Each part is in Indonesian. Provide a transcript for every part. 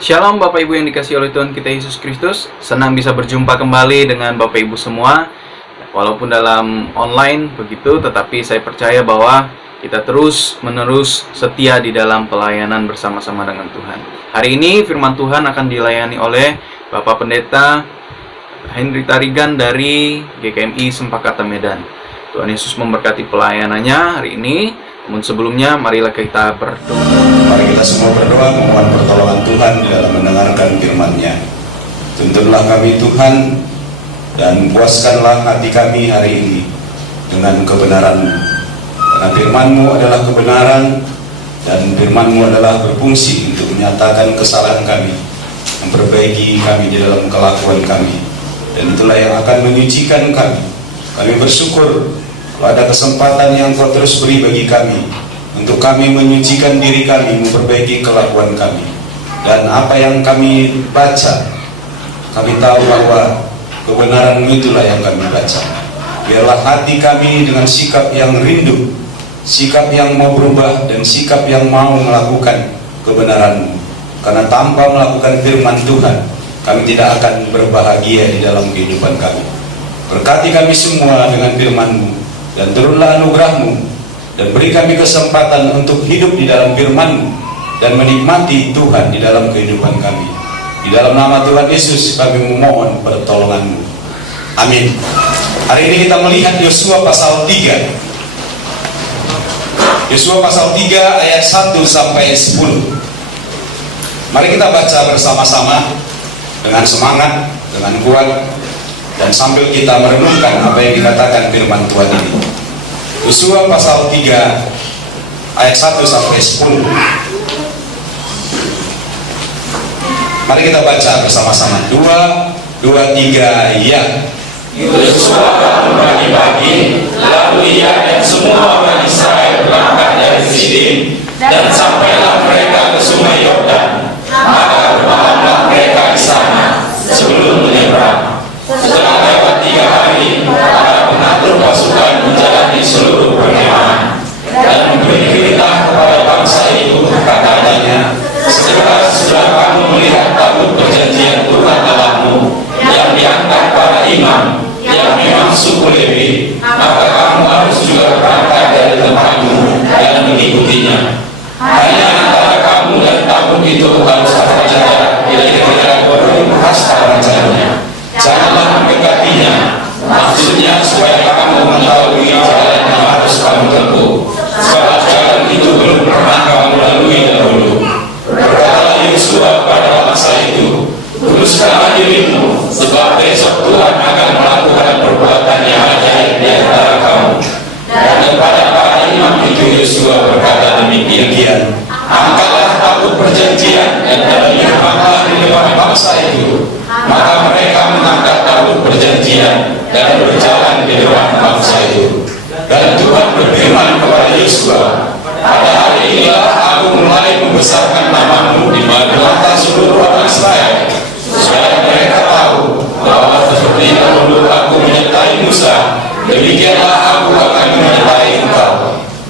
Shalom Bapak Ibu yang dikasihi oleh Tuhan kita Yesus Kristus. Senang bisa berjumpa kembali dengan Bapak Ibu semua. Walaupun dalam online begitu, tetapi saya percaya bahwa kita terus-menerus setia di dalam pelayanan bersama-sama dengan Tuhan. Hari ini firman Tuhan akan dilayani oleh Bapak Pendeta Henry Tarigan dari GKMI Sempakata Medan. Tuhan Yesus memberkati pelayanannya hari ini. Namun sebelumnya, marilah kita berdoa. Mari kita semua berdoa memohon pertolongan Tuhan di dalam mendengarkan firman-Nya. Tuntunlah kami Tuhan, dan puaskanlah hati kami hari ini dengan kebenaran-Mu. Karena firman-Mu adalah kebenaran, dan firman-Mu adalah berfungsi untuk menyatakan kesalahan kami, memperbaiki kami di dalam kelakuan kami. Dan itulah yang akan menyucikan kami. Kami bersyukur kalau ada kesempatan yang Kau terus beri bagi kami, untuk kami menyucikan diri kami, memperbaiki kelakuan kami. Dan apa yang kami baca, kami tahu bahwa kebenaran-Mu itulah yang kami baca. Biarlah hati kami dengan sikap yang rindu, sikap yang mau berubah, dan sikap yang mau melakukan kebenaran-Mu. Karena tanpa melakukan firman Tuhan, kami tidak akan berbahagia di dalam kehidupan kami. Berkati kami semua dengan firman-Mu, dan turunlah anugerah-Mu, dan beri kami kesempatan untuk hidup di dalam firman-Mu dan menikmati Tuhan di dalam kehidupan kami. Di dalam nama Tuhan Yesus kami memohon pertolongan-Mu. Amin. Hari ini kita melihat Yosua pasal 3. Yosua pasal 3 ayat 1 sampai 10. Mari kita baca bersama-sama dengan semangat, dengan kuat, dan sambil kita merenungkan apa yang dikatakan firman Tuhan ini. Yosua pasal 3 ayat 1 sampai 10. Mari kita baca bersama-sama. 2, 3, ya. Yosua bangun pagi-pagi, lalu ia dan semua orang Israel berangkat dari Sidim, dan sampailah mereka ke sungai Yordan. Maka bermalamlah mereka di sana sebelum menyeberang. Setelah lewat 3 hari, para pengatur pasukan menjalani seluruh perkemahan dan memberi perintah kepada bangsa itu, katanya, setelah kamu melihat tabut perjanjian Tuhan Allahmu yang diangkat para imam yang memang suku Lewi, maka kamu harus juga berangkat dari tempatmu dan mengikutinya. Hanya antara kamu dan tabut itu harus ada jarak, kira-kira 20 hasta rencananya. Janganlah mendekatinya, maksudnya supaya kamu mengetahui jalan yang harus kamu tempuh, sebab jalan itu belum pernah kamu lalui dahulu. Berkatalah Yosua pada masa itu, kuduskanlah dirimu, sebab besok Tuhan akan melakukan perbuatan yang ajaib di antara kamu. Dan kepada para imam itu Yosua berkata demikian, angkatlah tabut perjanjian dan terbanglah di depan bangsa itu. Maka mereka mengangkat tabut perjanjian dan berjalan di depan bangsa itu. Dan Tuhan berfirman kepada Yosua, pada hari inilah aku mulai membesarkan namamu di mata seluruh orang Israel, supaya mereka tahu bahwa seperti dahulu aku menyertai Musa, demikianlah aku akan menyertai engkau.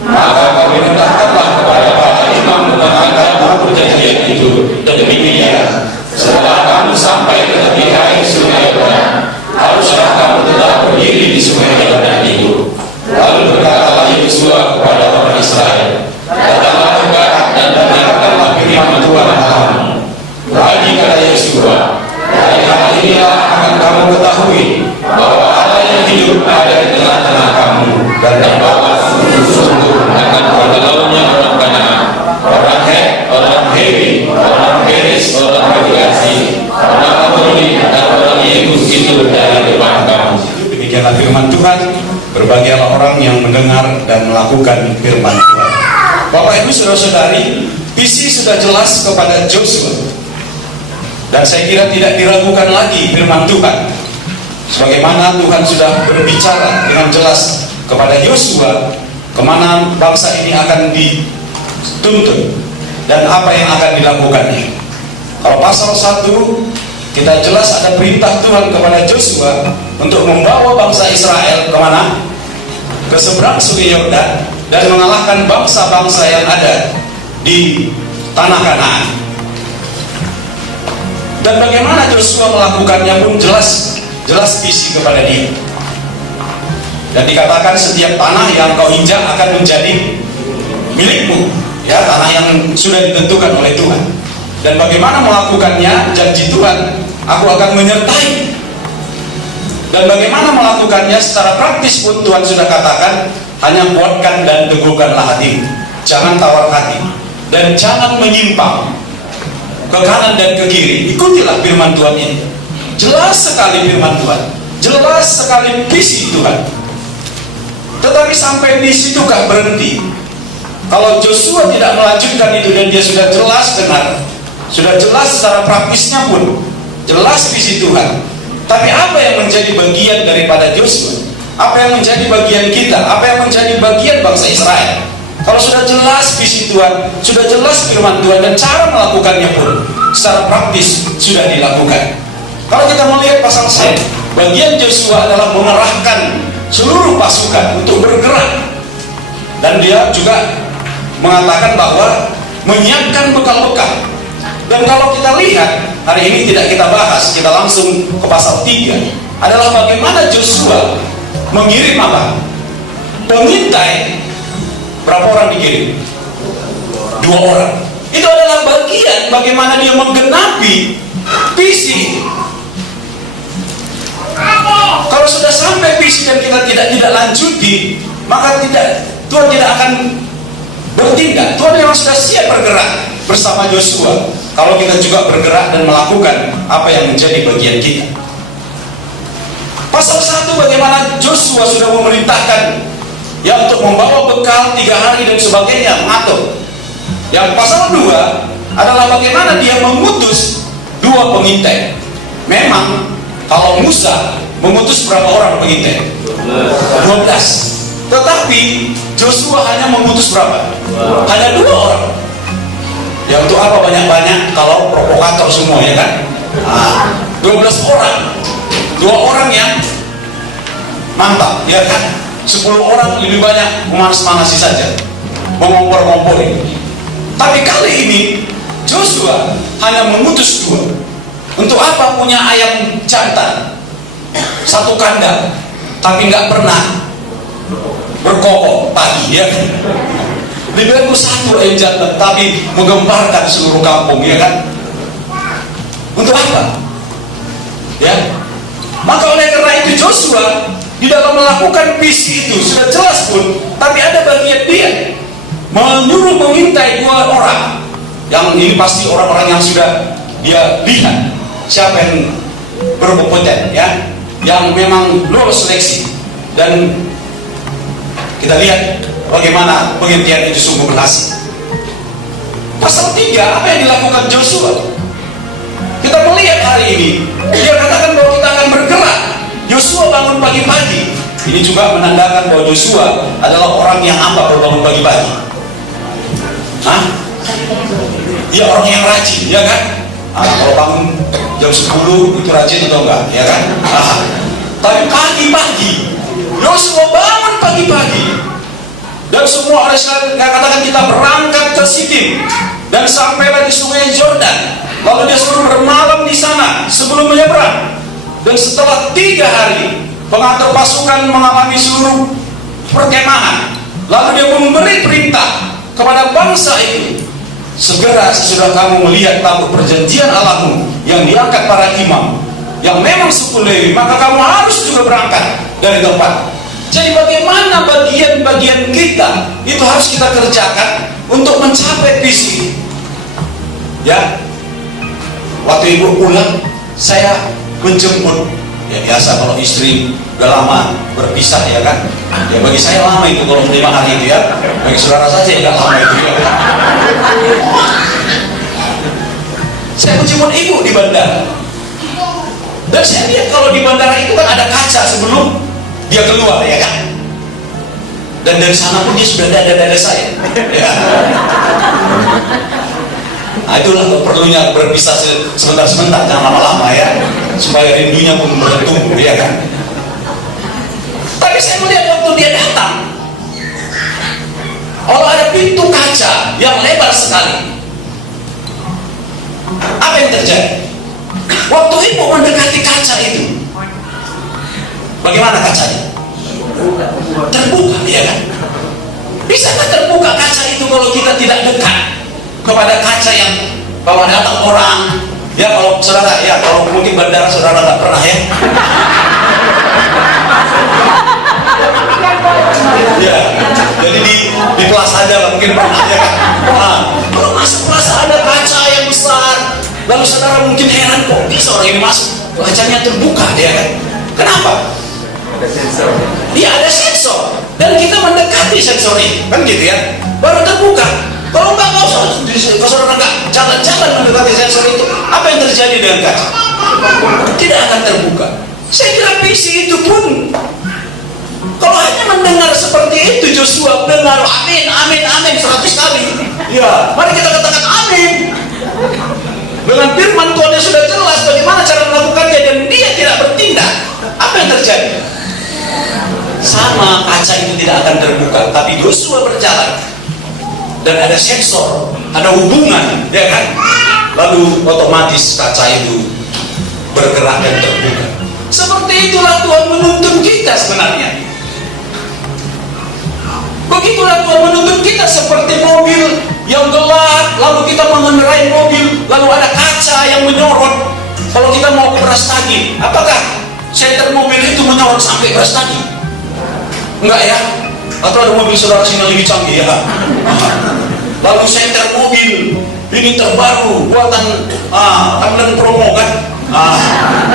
Maka kau perintahkanlah kepada para imam mengangkat tabut perjanjian itu. Demikian, setelah kamu sampai ke tepi air sungai Yordan, haruslah kamu tetap berdiri di sungai Yordan itu. Lalu berkatalah Yosua kepada orang Israel, datanglah ke barat dan dengarkanlah firman Tuhan Allahmu. Lagi kata Yosua, dari hal inilah akan kamu ketahui bahwa Allah yang hidup ada di tengah-tengah kamu, dan bahwa sungguh akan berlalunya orang Kanaan, orang Het, orang Hewi, orang Peris, orang Girgazi, orang Amori, dan orang Yebus itu dari depan kamu. Demikianlah firman Tuhan. Berbahagialah orang yang mendengar dan melakukan firman Tuhan. Bapak Ibu saudara-saudari, visi sudah jelas kepada Joshua, dan saya kira tidak diragukan lagi firman Tuhan. Sebagaimana Tuhan sudah berbicara dengan jelas kepada Yosua kemana bangsa ini akan dituntun dan apa yang akan dilakukannya. Kalau pasal 1 kita jelas ada perintah Tuhan kepada Joshua untuk membawa bangsa Israel kemana? Ke seberang sungai Yordan dan mengalahkan bangsa-bangsa yang ada di tanah Kanaan. Dan bagaimana Joshua melakukannya pun jelas visi kepada dia. Dan dikatakan setiap tanah yang kau injak akan menjadi milikmu, ya, tanah yang sudah ditentukan oleh Tuhan. Dan bagaimana melakukannya, janji Tuhan, aku akan menyertai. Dan bagaimana melakukannya secara praktis pun Tuhan sudah katakan, hanya kuatkan dan teguhkanlah hatimu, jangan tawar hati, dan jangan menyimpang ke kanan dan ke kiri. Ikutilah firman Tuhan ini. Jelas sekali firman Tuhan, jelas sekali visi Tuhan. Tetapi sampai di situkah berhenti? Kalau Joshua tidak melanjutkan itu dan dia sudah jelas dengar, sudah jelas secara praktisnya pun jelas visi Tuhan. Tapi apa yang menjadi bagian daripada Joshua? Apa yang menjadi bagian kita? Apa yang menjadi bagian bangsa Israel? Kalau sudah jelas visi Tuhan, sudah jelas firman Tuhan, dan cara melakukannya pun secara praktis sudah dilakukan. Kalau kita melihat pasal 1, bagian Joshua adalah mengerahkan seluruh pasukan untuk bergerak. Dan dia juga mengatakan bahwa menyiapkan bekal-bekal. Dan kalau kita lihat, hari ini tidak kita bahas, kita langsung ke pasal 3, adalah bagaimana Joshua mengirim apa? Pengintai. Berapa orang dikirim? 2 orang. Itu adalah bagian bagaimana dia menggenapi visi. Kalau sudah sampai visi dan kita tidak lanjuti, maka Tuhan tidak akan bertindak. Tuhan memang sudah siap bergerak bersama Joshua. Kalau kita juga bergerak dan melakukan apa yang menjadi bagian kita. Pasal 1, bagaimana Joshua sudah memerintahkan ya untuk membawa bekal 3 hari dan sebagainya, mengatur. Yang pasal 2 adalah bagaimana dia mengutus 2 pengintai. Memang kalau Musa mengutus berapa orang pengintai? 12. Tetapi Joshua hanya mengutus berapa? Hanya 2 orang. Ya untuk apa banyak-banyak kalau provokator semua, ya kan? 12 orang. 2 orang yang mantap, ya kan? 10 orang lebih banyak memanas-manasi saja, mengompor-ngompori. Tapi kali ini Joshua hanya mengutus 2. Untuk apa punya ayam jantan 1 kandang, tapi nggak pernah berkokok pagi, ya kan? Lebih bagus 1 ayam jantan tapi menggemparkan seluruh kampung, ya kan? Untuk apa? Ya. Maka oleh karena itu Joshua di dalam melakukan visi itu sudah jelas pun, tapi ada bagian dia menyuruh mengintai 2 orang. Yang ini pasti orang-orang yang sudah dia lihat siapa yang berkompeten, ya, yang memang lolos seleksi. Dan kita lihat bagaimana pengintian itu sungguh berhasil. Pasal 3, apa yang dilakukan Joshua? Kita melihat hari ini dia katakan bahwa kita akan bergerak. Joshua bangun pagi-pagi. Ini juga menandakan bahwa Joshua adalah orang yang apa kalau bangun pagi-pagi? Ya orang yang rajin, ya kan? Kalau bangun jam 10 itu rajin atau enggak, ya kan? Tapi pagi-pagi Joshua bangun pagi-pagi, dan semua orang Israel katakan kita berangkat ke Sitim dan sampailah di sungai Yordan. Lalu dia suruh bermalam di sana sebelum menyeberang. Dan setelah 3 hari pengatur pasukan mengalami seluruh perkemahan, lalu dia memberi perintah kepada bangsa itu, segera sesudah kamu melihat tabut perjanjian Allahmu yang diangkat para imam, yang memang 10 Lewi, maka kamu harus juga berangkat dari tempat. Jadi bagaimana bagian-bagian kita itu harus kita kerjakan untuk mencapai visi. Ya, waktu ibu pulang, saya menjemput. Ya biasa kalau istri udah lama berpisah, ya kan? Ya bagi saya lama itu kalau 5 hari itu, ya. Bagi saudara saja nggak lama itu, ya. Saya menjemput ibu di bandara. Dan saya lihat kalau di bandara itu kan ada kaca sebelum dia keluar, ya kan? Dan dari sana pun dia sudah ada dada saya, ya. Nah, itulah perlunya berpisah sebentar-sebentar, jangan lama-lama, ya, supaya rindunya pun bertumbuh, ya kan? Tapi saya melihat waktu dia datang, kalau ada pintu kaca yang lebar sekali, apa yang terjadi? Waktu ibu mendekati kaca itu, bagaimana kacanya? Terbuka, ya kan? Bisakah terbuka kaca itu kalau kita tidak dekat kepada kaca yang kalau datang orang? Ya kalau saudara, ya kalau mungkin bandara saudara nggak pernah ya. Ya, jadi di Plaza ada mungkin pernah ya kan? Nah, kalau masuk Plaza ada kaca yang besar, lalu saudara mungkin heran kok bisa orang ini masuk, kacanya terbuka, ya kan? Kenapa? Ada sensor. Iya, ada sensor dan kita mendekati sensor ini, kan gitu ya, baru terbuka. Kalau nggak, kalau saudara nggak jalan-jalan mendekati sensor itu, apa yang terjadi dengan kaca? Tidak akan terbuka. Saya kira PC itu pun, kalau hanya mendengar seperti itu, Joshua dengar amin, amin, amin 100 kali. Ya, mari kita katakan amin. Dengan firman Tuhan yang sudah jelas bagaimana cara melakukannya dan dia tidak bertindak, apa yang terjadi? Sama, kaca itu tidak akan terbuka, tapi Joshua berjalan dan ada sensor, ada hubungan, ya kan? Lalu otomatis kaca itu bergerak dan terbuka. Seperti itulah Tuhan menuntun kita sebenarnya. Begitulah Tuhan menuntun kita seperti mobil yang gelap, lalu kita mengendarai mobil, lalu ada kaca yang menyorot. Kalau kita mau ke Brastagi, apakah senter mobil itu menyorot sampai Brastagi? Enggak ya? Atau ada mobil saudara sini lebih canggih ya? Lalu senter mobil ini terbaru buatan Amdan Promo kan?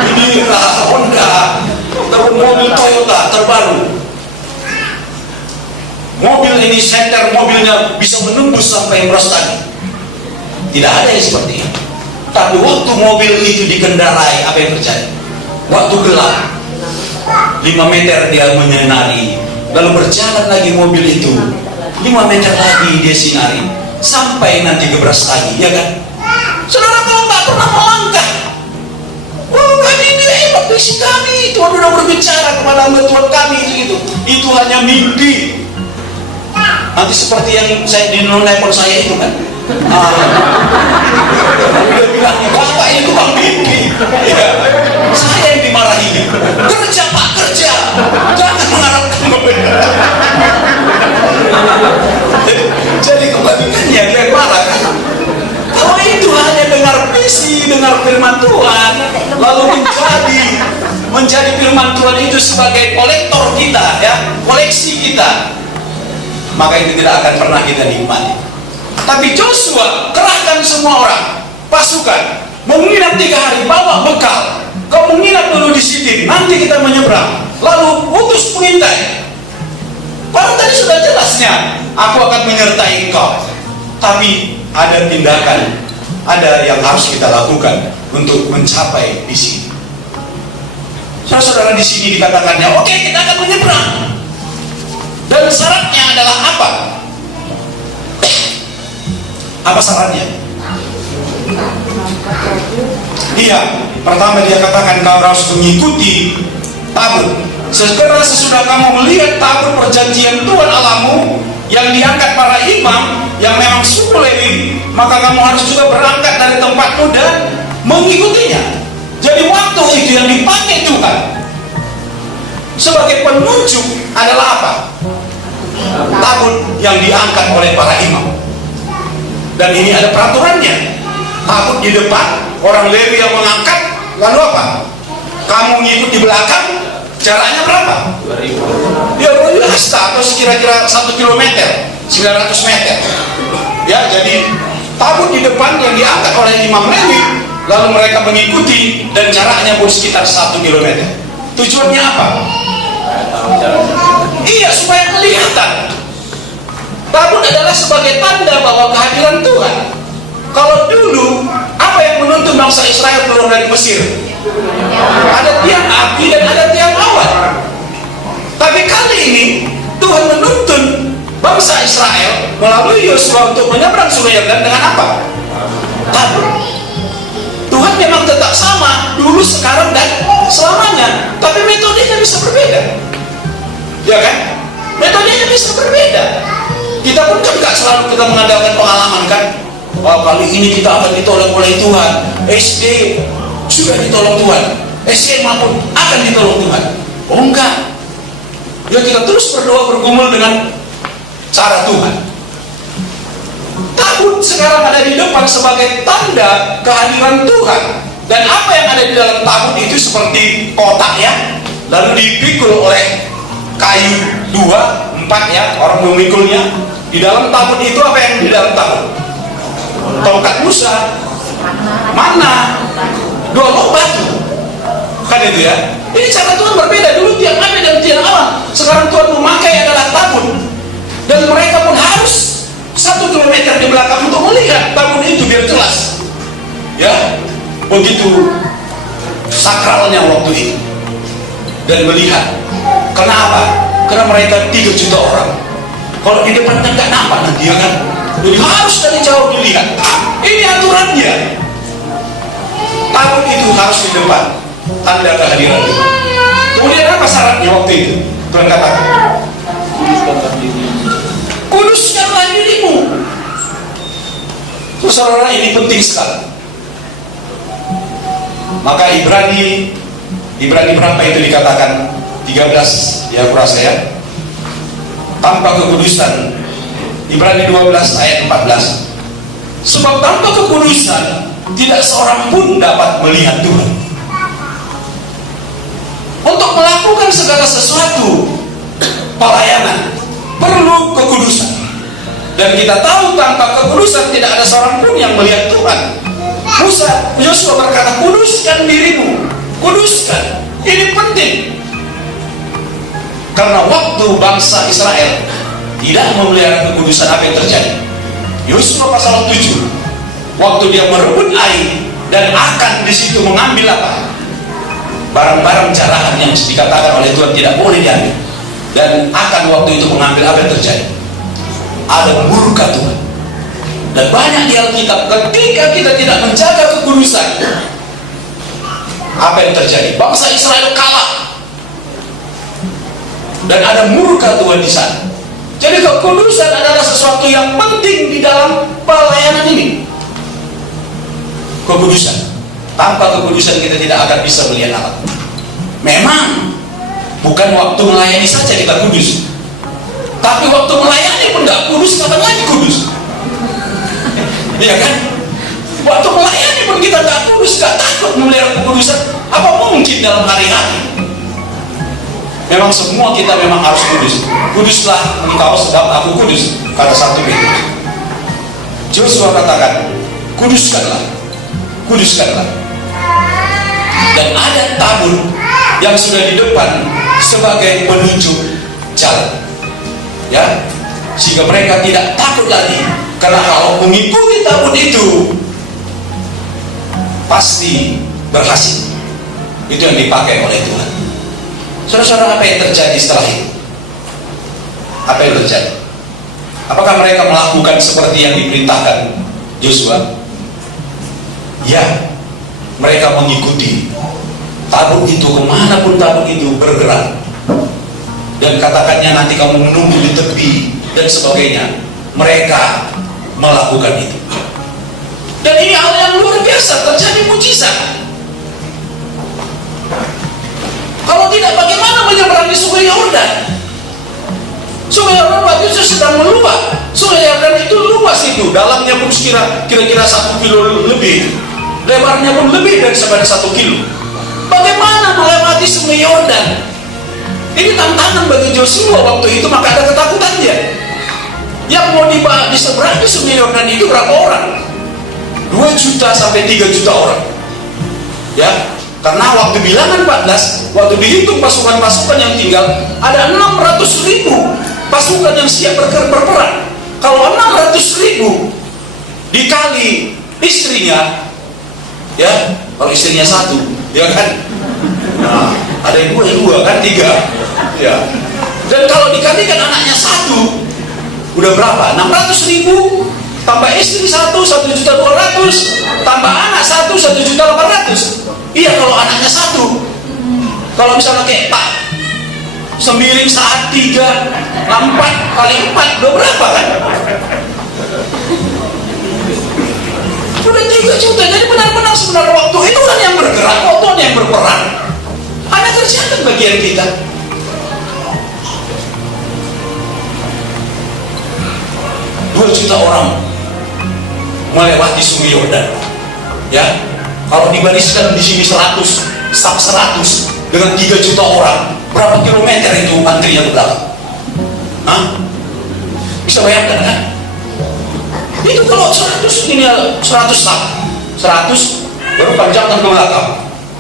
Ini Honda, ataupun mobil Toyota terbaru. Mobil ini senter mobilnya bisa menembus sampai Brastagi. Tidak ada yang seperti ini. Tapi waktu mobil itu dikendarai, apa yang terjadi? Waktu gelap, 5 meter dia menyinari, lalu berjalan lagi mobil itu 5 meter lagi dia sinari sampai nanti ke Brastagi, ya kan? Saudara, kalau nggak pernah melangkah, oh kami ini hebat, visi kami, Tuhan sudah berbicara kepada hamba Tuhan kami itu hanya mimpi. Nanti seperti yang saya di nelpon saya itu kan, dia bilang, Bapak itu bang mimpi, ya. Saya yang dimarahi. Kerja Pak, kerja, jangan mengharapkan. Jadi kebalikannya, dia marah kan. Kalau itu hanya dengar visi, dengar firman Tuhan, lalu menjadi firman Tuhan itu sebagai kolektor kita, ya, koleksi kita, maka itu tidak akan pernah kita nikmati. Tapi Joshua kerahkan semua orang, pasukan, menginap 3 hari, bawa bekal. Kau menginap dulu di sini, nanti kita menyeberang. Lalu utus pengintai. Padahal tadi sudah jelasnya, aku akan menyertai engkau. Tapi ada tindakan, ada yang harus kita lakukan untuk mencapai di sini. Saudara, di sini dikatakannya, oke, kita akan menyeberang. Dan syaratnya adalah apa? Apa syaratnya? Iya, pertama dia katakan kau harus mengikuti tabut. Segera sesudah kamu melihat tabut perjanjian Tuhan Allahmu yang diangkat para imam yang memang suku Lewi, maka kamu harus juga berangkat dari tempatmu dan mengikutinya. Jadi waktu itu yang dipakai Tuhan sebagai penunjuk adalah apa? Tabut yang diangkat oleh para imam. Dan ini ada peraturannya. Tabut di depan, orang Lewi yang mengangkat, lalu apa? Kamu ngikut di belakang, jaraknya berapa? 2000. Ya, hasta atau sekira-kira 1 kilometer, 900 meter. Ya, jadi tabut di depan yang diangkat oleh imam Lewi, lalu mereka mengikuti dan jaraknya pun sekitar 1 kilometer. Tujuannya apa? Iya, supaya kelihatan. Tabut adalah sebagai tanda bahwa kehadiran Tuhan. Kalau dulu, apa yang menuntun bangsa Israel keluar dari Mesir? Ada tiang api dan ada tiang awan. Tapi kali ini, Tuhan menuntun bangsa Israel melalui Yosua untuk menyeberang Sungai Yordan dengan apa? Tabut. Tuhan memang tetap sama, dulu, sekarang, dan selamanya. Tapi metodenya bisa berbeda. Ya kan? Metodenya bisa berbeda. Kita pun kan gak selalu kita mengandalkan pengalaman kan. Oh, kali ini kita akan ditolong oleh Tuhan. SD sudah ditolong Tuhan, SMA pun akan ditolong Tuhan. Oh enggak, ya kita terus berdoa bergumul dengan cara Tuhan. Tabut sekarang ada di depan sebagai tanda kehadiran Tuhan. Dan apa yang ada di dalam tabut itu seperti kotak ya, lalu dipikul oleh kayu 2, 4 ya, orang memikulnya. Di dalam tabut itu apa yang di dalam tabut? Tongkat Musa, mana, 2 log batu, kan itu ya. Ini cara Tuhan berbeda. Dulu tiang ada dan tiang Allah, sekarang Tuhan memakai adalah tabut. Dan mereka pun harus 1 kilometer di belakang untuk melihat tabut itu biar jelas ya. Begitu sakralnya waktu itu. Dan melihat, kenapa? Karena mereka 3 juta orang. Kalau di depannya nggak nampak nanti ya kan, jadi harus dari jauh dilihat. Ini aturannya. Tabut itu harus di depan, tanda kehadiran Tuhan. Kemudian apa syaratnya waktu itu? Tuhan katakan, kuduskanlah dirimu. Saudara, ini penting sekali. Maka Ibrani berapa itu dikatakan? 13 ya kurasa ya. Tanpa kekudusan, Ibrani 12 ayat 14. Sebab tanpa kekudusan tidak seorang pun dapat melihat Tuhan. Untuk melakukan segala sesuatu pelayanan perlu kekudusan. Dan kita tahu tanpa kekudusan tidak ada seorang pun yang melihat Tuhan. Yosua berkata, kuduskan dirimu, kuduskan. Ini penting. Karena waktu bangsa Israel tidak memelihara kekudusan, apa yang terjadi? Yosua pasal 7, waktu dia merebut air dan akan di situ mengambil apa? Barang-barang jarahan yang dikatakan oleh Tuhan tidak boleh diambil. Dan akan waktu itu mengambil, apa yang terjadi? Ada murka Tuhan. Dan banyak di Alkitab ketika kita tidak menjaga kekudusan, apa yang terjadi? Bangsa Israel kalah. Dan ada murka Tuhan di sana. Jadi kekudusan adalah sesuatu yang penting di dalam pelayanan ini. Kekudusan. Tanpa kekudusan kita tidak akan bisa melihat Allah. Memang bukan waktu melayani saja kita kudus, tapi waktu melayani pun tidak kudus, kapan lagi kudus? Iya kan? Waktu melayani pun kita tidak kudus, tidak takut memelihara kekudusan. Apa mungkin dalam hari-hari? Memang semua kita memang harus kudus. Kuduslah engkau sebab aku kudus, kata 1 Petrus. Yosua katakan, kuduskanlah, kuduskanlah. Dan ada tabut yang sudah di depan sebagai penunjuk jalan, ya, sehingga mereka tidak takut lagi. Karena kalau mengikuti tabut itu pasti berhasil. Itu yang dipakai oleh Tuhan. Saudara-saudara, apa yang terjadi setelah itu? Apa yang terjadi? Apakah mereka melakukan seperti yang diperintahkan Yosua? Ya, mereka mengikuti tabut itu, kemanapun tabut itu bergerak. Dan katakannya nanti kamu menunggu di tepi dan sebagainya. Mereka melakukan itu. Dan ini hal yang luar biasa, terjadi mujizat. Kalau tidak, bagaimana menyeberangi Sungai Yordan? Sungai Yordan waktu itu sedang meluap. Sungai Yordan itu luas itu, dalamnya pun kira-kira 1 kilo lebih, lebarnya pun lebih dari 1 kilo. Bagaimana melewati Sungai Yordan? Ini tantangan bagi Joshua waktu itu, maka ada ketakutannya. Yang mau diseberangi Sungai Yordan itu berapa orang? 2 juta sampai 3 juta orang. Ya, karena waktu bilangan 14, waktu dihitung pasukan-pasukan yang tinggal, ada 600.000 pasukan yang siap berperang. Kalau 600.000 dikali istrinya, ya, kalau istrinya 1, ya kan? Nah, ada yang 2 kan, 3, ya. Dan kalau dikalikan anaknya 1, udah berapa? 600.000 tambah istri 1.200.000, tambah anak 1.800.000. Iya, kalau anaknya 1. Kalau misalnya kayak Pak sembiring saat 3, 4 kali 4 udah berapa kan? Udah 3 juta. Jadi benar-benar sebenarnya waktu itu kan yang bergerak. bagian kita. 2 juta orang melewati Sungai Yordan. Ya, kalau dibariskan di sini 100 dengan 3 juta orang, berapa kilometer itu antrinya ke belakang? Hah? Bisa bayangkan kan? Itu kalau 100 ini 100 baru panjangkan ke belakang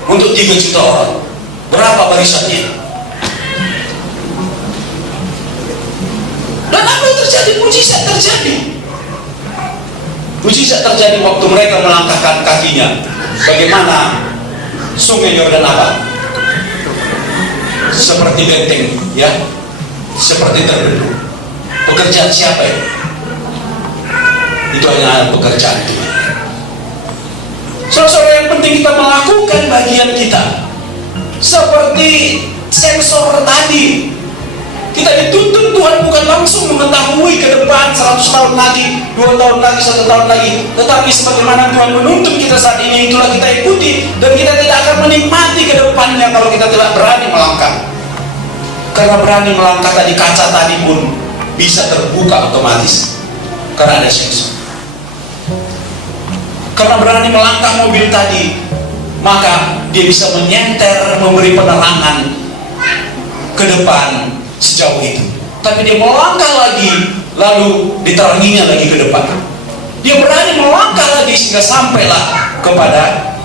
untuk 3 juta orang, berapa barisannya? Dan apa yang terjadi? Mujizat terjadi. Mujizat terjadi waktu mereka melangkahkan kakinya. Bagaimana Sungai Yordan apa? Seperti benteng, ya, seperti terbendung. Pekerjaan siapa ya? Itu hanya pekerjaan Tuhan. Saudara-saudara, yang penting kita melakukan bagian kita. Seperti sensor tadi, kita dituntun Tuhan bukan langsung mengetahui ke depan 100 tahun lagi, 2 tahun lagi, 1 tahun lagi, tetapi sebagaimana Tuhan menuntun kita saat ini, itulah kita ikuti, dan kita tidak akan menikmati ke depannya kalau kita tidak berani melangkah. Karena berani melangkah tadi, kaca tadi pun bisa terbuka otomatis karena ada sensor. Karena berani melangkah mobil tadi, maka dia bisa menyenter, memberi penerangan ke depan sejauh itu. Tapi dia melangkah lagi, lalu diteranginya lagi ke depan. Dia berani melangkah lagi sehingga sampailah kepada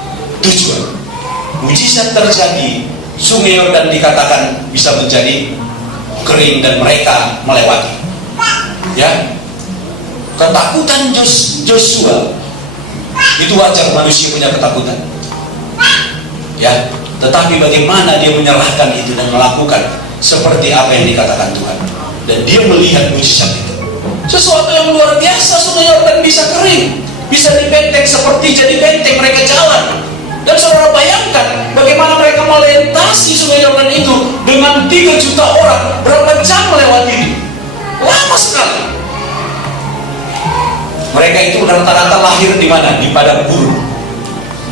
tujuan. Mujizat terjadi. Sungai Yordan dikatakan bisa menjadi kering dan mereka melewati. Ya, ketakutan Joshua itu wajar, manusia punya ketakutan. Ya, tetapi bagaimana dia menyerahkan itu dan melakukan seperti apa yang dikatakan Tuhan, dan dia melihat mujizat itu, sesuatu yang luar biasa. Sungai Yordan bisa kering, bisa dibenteng, seperti jadi benteng mereka jalan. Dan saudara bayangkan bagaimana mereka melintasi Sungai Yordan itu dengan 3 juta orang, berapa jam melewati itu? Lama sekali. Mereka itu rata-rata lahir di mana? Di padang gurun.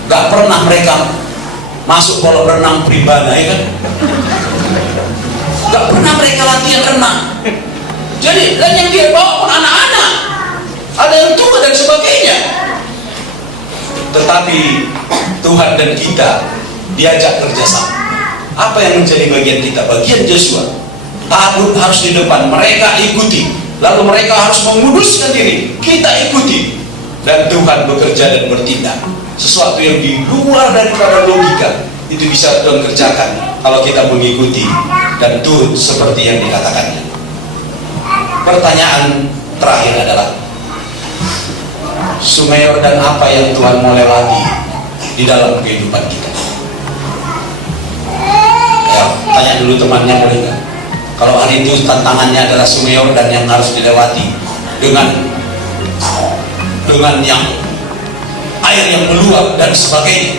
Gak pernah mereka masuk kolam renang pribadi, ya kan? Gak pernah mereka latihan renang. Jadi, dan yang dia bawa pun anak-anak, ada yang tua dan sebagainya. Tetapi Tuhan dan kita diajak kerjasama. Apa yang menjadi bagian kita? Bagian Joshua, Harun harus di depan, mereka ikuti. Lalu mereka harus menguduskan diri, kita ikuti. Dan Tuhan bekerja dan bertindak. Sesuatu yang di luar daripada logika, itu bisa Tuhan kerjakan kalau kita mengikuti dan turut seperti yang dikatakannya. Pertanyaan terakhir adalah, Sungai Yordan apa yang Tuhan mau lewati di dalam kehidupan kita? Ya, tanya dulu temannya, boleh nggak? Kalau hari itu tantangannya adalah Sungai Yordan yang harus dilewati dengan yang air yang meluap dan sebagainya,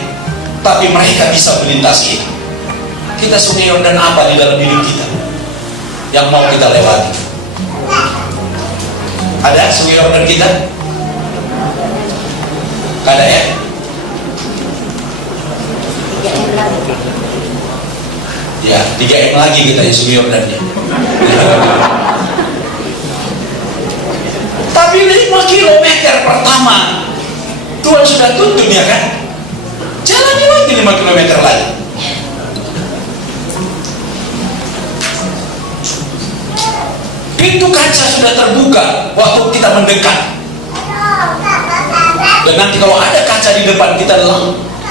tapi mereka bisa melintasi. Kita Sungai Yordan apa di dalam hidup kita yang mau kita lewati? Ada Sungai Yordan kita? Ada ya? Ya, 3M lagi kita yang Sungai Yordannya. Tapi 5 kilometer pertama Tuhan sudah tuntun, ya kan? Jalani lagi 5 kilometer lagi. Pintu kaca sudah terbuka waktu kita mendekat. Dan nanti kalau ada kaca di depan kita,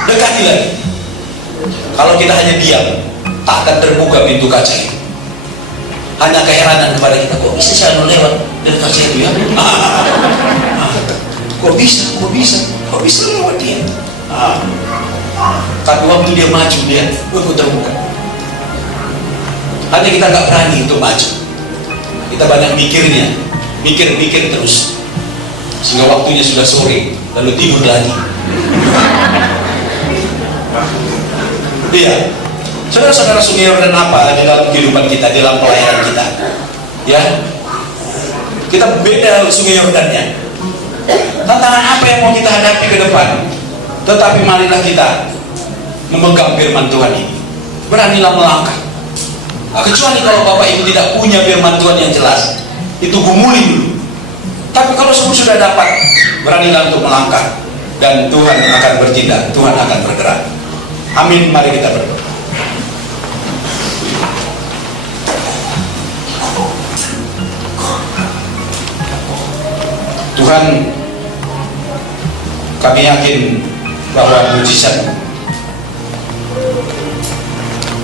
dekati lagi. Kalau kita hanya diam, tak akan terbuka pintu kaca itu. Hanya keheranan kepada kita, kok bisa saya lewat dari kaca itu ya? Kok bisa lewat dia? Tapi waktu dia maju, dia terbuka. Hanya kita nggak berani untuk maju. Kita banyak mikirnya, mikir terus, sehingga waktunya sudah sore, lalu tidur lagi. Iya, saudara-saudara, Sungai Yordan apa di dalam kehidupan kita, di dalam pelayanan kita? Ya, kita beda Sungai Yordannya. Tantangan apa yang mau kita hadapi ke depan? Tetapi marilah kita memegang firman Tuhan ini. Beranilah melangkah. Kecuali kalau Bapak Ibu tidak punya firman Tuhan yang jelas, itu gumuli dulu. Tapi kalau sudah dapat, beranilah untuk melangkah, dan Tuhan akan bertindak, Tuhan akan bergerak. Amin. Mari kita berdoa. Tuhan, kami yakin bahwa mujizat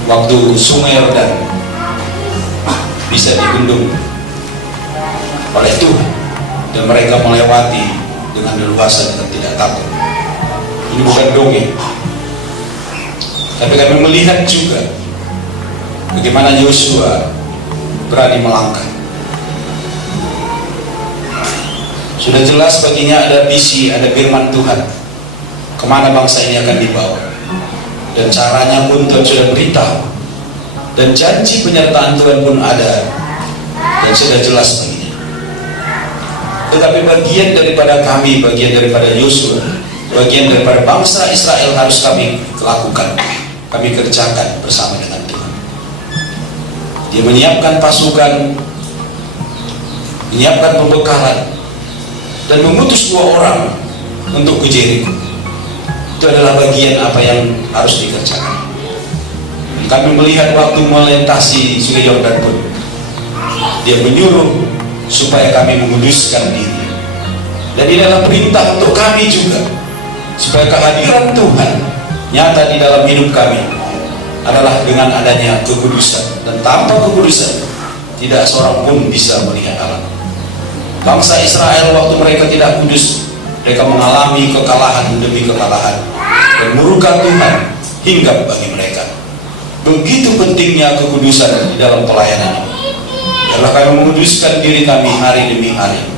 waktu Sungai Yordan bisa dibendung oleh Tuhan dan mereka melewati dengan leluasa dan tidak takut. Ini bukan dongeng, tapi kami melihat juga bagaimana Yosua berani melangkah. Sudah jelas baginya ada visi, ada firman Tuhan kemana bangsa ini akan dibawa, dan caranya pun Tuhan sudah beritahu, dan janji penyertaan Tuhan pun ada dan sudah jelas baginya. Tetapi bagian daripada kami, bagian daripada Yosua, bagian daripada bangsa Israel harus kami lakukan, kami kerjakan bersama dengan Tuhan. Dia menyiapkan pasukan, menyiapkan pembekalan, dan mengutus 2 orang untuk ke Jeriko. Itu adalah bagian apa yang harus dikerjakan. Kami melihat waktu melintasi Sungai Yordan pun, dia menyuruh supaya kami menguduskan diri. Dan ini adalah perintah untuk kami juga, supaya kehadiran Tuhan nyata di dalam hidup kami adalah dengan adanya kekudusan. Dan tanpa kekudusan, tidak seorang pun bisa melihat Allah. Bangsa Israel waktu mereka tidak kudus, mereka mengalami kekalahan demi kekalahan, dan murka Tuhan hinggap bagi mereka. Begitu pentingnya kekudusan di dalam pelayanan. Biarlah kami menguduskan diri kami hari demi hari,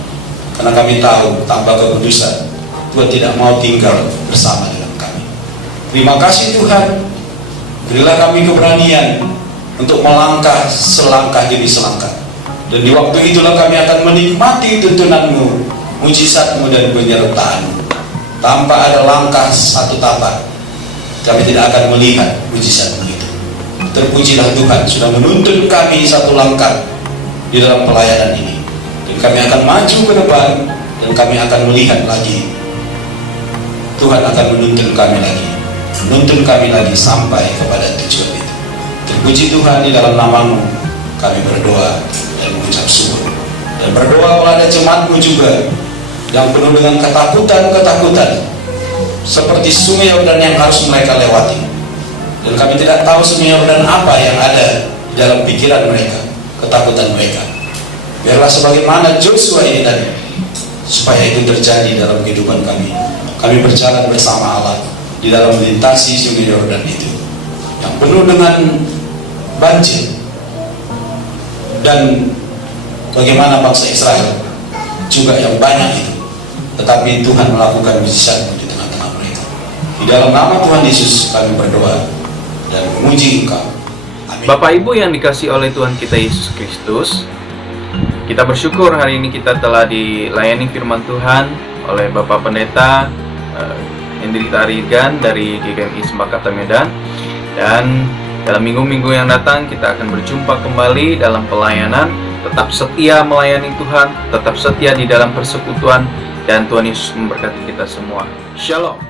karena kami tahu tanpa kekudusan Tuhan tidak mau tinggal bersama dengan kami. Terima kasih Tuhan, berilah kami keberanian untuk melangkah selangkah demi selangkah. Dan di waktu itulah kami akan menikmati tuntunan-Mu, mujizat-Mu dan penyertaan-Mu. Tanpa ada langkah satu tapak, kami tidak akan melihat mujizat-Mu itu. Terpujilah Tuhan sudah menuntun kami satu langkah di dalam pelayanan ini. Dan kami akan maju ke depan, dan kami akan melihat lagi. Tuhan akan menuntun kami lagi sampai kepada tujuan itu. Terpuji Tuhan, di dalam nama-Mu kami berdoa dan mengucap syukur, dan berdoa kepada jemaat-Mu juga yang penuh dengan ketakutan seperti Sungai Yordan yang harus mereka lewati, dan kami tidak tahu Sungai Yordan apa yang ada di dalam pikiran mereka, ketakutan mereka. Biarlah sebagaimana Joshua ini tadi, supaya itu terjadi dalam kehidupan kami. Kami berjalan bersama Allah di dalam melintasi Sungai Yordan itu yang penuh dengan banjir. Dan bagaimana bangsa Israel juga yang banyak itu, tetapi Tuhan melakukan mujizat di tengah-tengah mereka. Di dalam nama Tuhan Yesus kami berdoa dan memuji Engkau. Amin. Bapak Ibu yang dikasihi oleh Tuhan kita Yesus Kristus, kita bersyukur hari ini kita telah dilayani firman Tuhan oleh Bapak Pendeta Hendrita Arigan dari GKMI Sembakata Medan. Dan dalam minggu-minggu yang datang kita akan berjumpa kembali dalam pelayanan. Tetap setia melayani Tuhan, tetap setia di dalam persekutuan, dan Tuhan Yesus memberkati kita semua. Shalom.